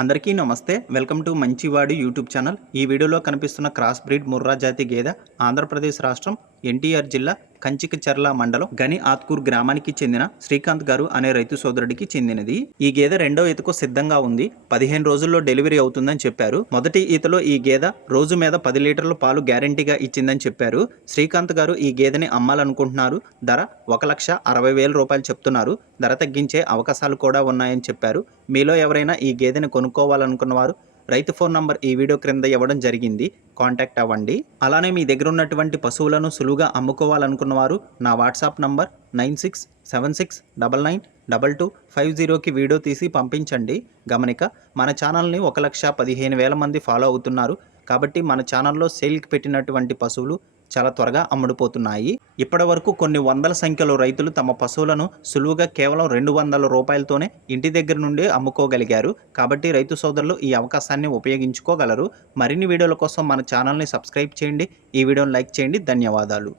అందరికీ నమస్తే. Welcome to మంచివాడు యూట్యూబ్ ఛానల్. ఈ వీడియోలో కనిపిస్తున్న క్రాస్ బ్రీడ్ ముర్రా జాతి గేదె ఆంధ్రప్రదేశ్ రాష్ట్రం ఎన్టీఆర్ జిల్లా కంచికచర్ల మండలం గని ఆత్కూర్ గ్రామానికి చెందిన శ్రీకాంత్ గారు అనే రైతు సోదరుడికి చెందినది. ఈ గేదె రెండో ఈతకు సిద్ధంగా ఉంది. 15 రోజుల్లో డెలివరీ అవుతుందని చెప్పారు. మొదటి ఈతలో ఈ గేదె రోజు మీద 10 లీటర్ల పాలు గ్యారంటీగా ఇచ్చిందని చెప్పారు. శ్రీకాంత్ గారు ఈ గేదెని అమ్మాలనుకుంటున్నారు. ధర 1,60,000 రూపాయలు చెప్తున్నారు. ధర తగ్గించే అవకాశాలు కూడా ఉన్నాయని చెప్పారు. మీలో ఎవరైనా ఈ గేదెని కొనుక్కోవాలనుకున్నవారు రైతు ఫోన్ నంబర్ ఈ వీడియో క్రింద ఇవ్వడం జరిగింది. కాంటాక్ట్ అవ్వండి. అలానే మీ దగ్గర ఉన్నటువంటి పశువులను సులువుగా అమ్ముకోవాలనుకున్నవారు నా వాట్సాప్ నంబర్ 9676992250కి వీడియో తీసి పంపించండి. గమనిక, మన ఛానల్ని 1,15,000 మంది ఫాలో అవుతున్నారు. కాబట్టి మన ఛానల్లో సేల్కి పెట్టినటువంటి పశువులు చాలా త్వరగా అమ్ముడుపోతున్నాయి. ఇప్పటి వరకు కొన్ని వందల సంఖ్యలో రైతులు తమ పశువులను సులువుగా కేవలం 200 రూపాయలతోనే ఇంటి దగ్గర నుండి అమ్ముకోగలిగారు. కాబట్టి రైతు సోదరులు ఈ అవకాశాన్ని ఉపయోగించుకోగలరు. మరిన్ని వీడియోల కోసం మన ఛానల్ని సబ్స్క్రైబ్ చేయండి. ఈ వీడియోని లైక్ చేయండి. ధన్యవాదాలు.